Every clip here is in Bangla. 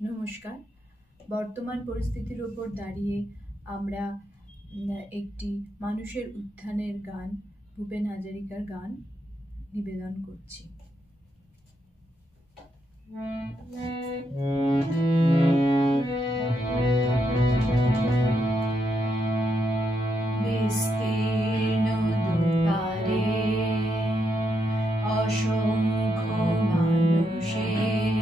নমস্কার। বর্তমান পরিস্থিতির উপর দাঁড়িয়ে আমরা একটি মানুষের উত্থানের গান, ভূপেন হাজারিকার গান নিবেদন করছি। বিস্তীর্ণ দুপারে অসংখ্য মানুষের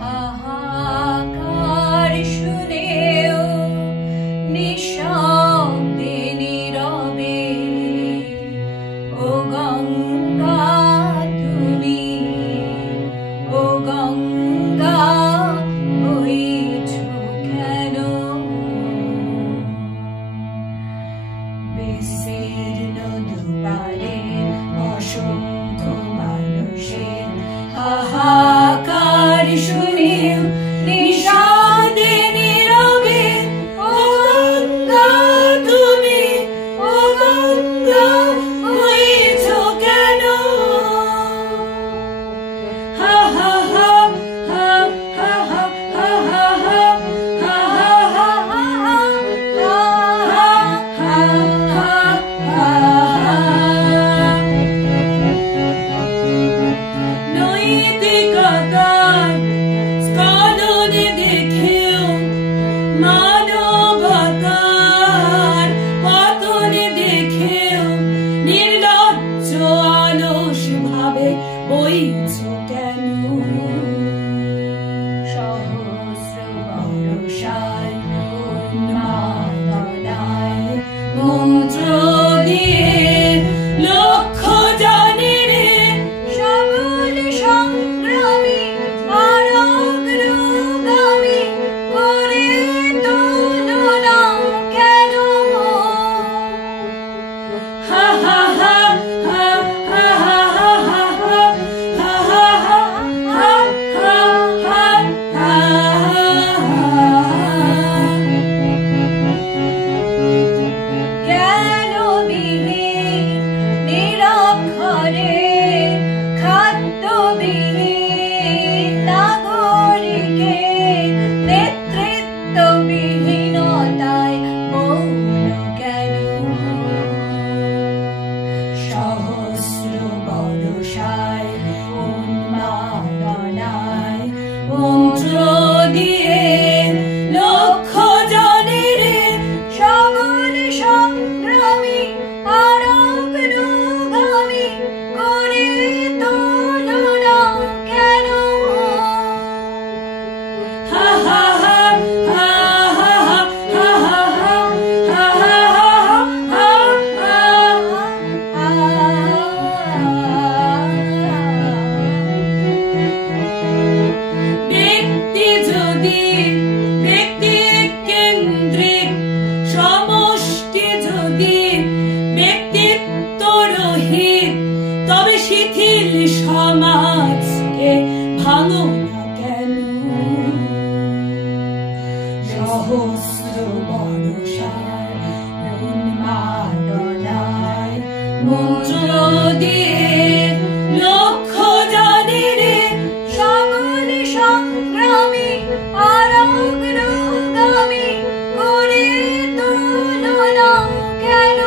হাহাকার শুনেও নিঃশব্দে নীরবে ও গঙ্গা তুমি, ও গঙ্গা বইছ কেন? বিস্তীর্ণ দুপারে অসংখ্য মানুষের হাহাকার শুনেও নিঃশব্দে নীরবে ও গঙ্গা তুমি, ও গঙ্গা বইছ কেন? হা হা হা হা হা হা হা হা হা হা নৈতিকতার স্খলনে দেখেও মানবতার পতনে দেখেও নির্লজ্জ অলস ভাবে বইছ কেন? সহস্র বর্ষায় উন্মাদনায় মন্ত্র দিয়ে লক্ষ জনের সবল সংগ্রামী আর অগ্রগামী করে তোলো না কেন? হা হা হা হা হা হা হা হা হা হা হা হা কেন বিহীন নিরক্ষরে খাদ্যবিহীন নাগরিকে নেতৃত্ববিহীনতায় মৌন কেন? সহস্র বর্ষায় উন্মাদনায় মন্ত্র দিয়ে লক্ষ জনের সবল সংগ্রামী আর অগ্রগামী করে তোলো না কেন? হা হা হা হা হা হা হা ব্যক্তি যদি ব্যক্তি কেন্দ্রিক, সমষ্টি যদি ব্যক্তিত্ব রহিত, তবে শিথিল সমাজকে ভাঙো না কেন? সহস্র বর্ষার উন্মাদনায় মন্ত্র দিয়ে লক্ষ জনের সবল সংগ্রামী আর অগ্রগামী করে তোলো না কেন?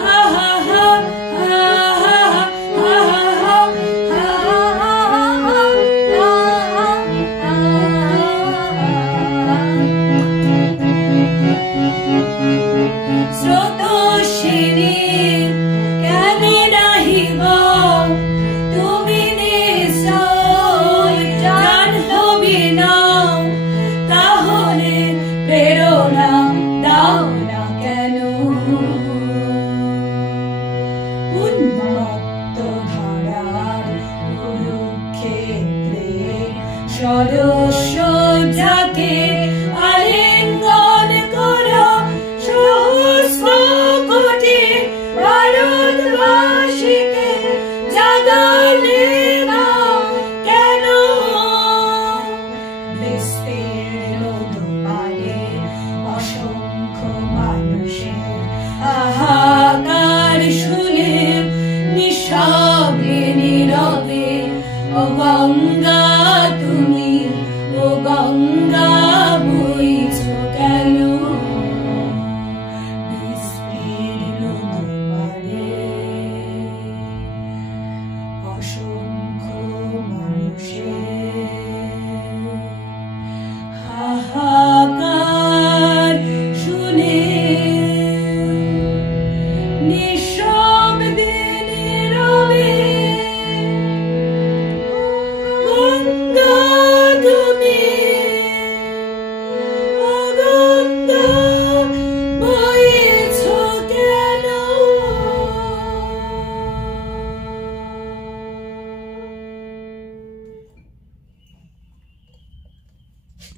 হা হা হা হা হা হা স্রোতস্বিনী কেনে নাহিব তুমি নিশ্চয় জাহ্নবী নাও, তাহলে প্রেরণা দাও না কেন? উন্মত্ত ধারার কুরুক্ষেত্রে সরস্বজাকে আলিঙ্গন করো সহস্র কোটি ভারতবাসীকে জাগালে না কেন? বিস্তীর্ণ দুপারে অসংখ্য মানুষের হাহাকার শুনে নিঃশব্দে নীরবে ও গঙ্গা তুমি, ও গঙ্গা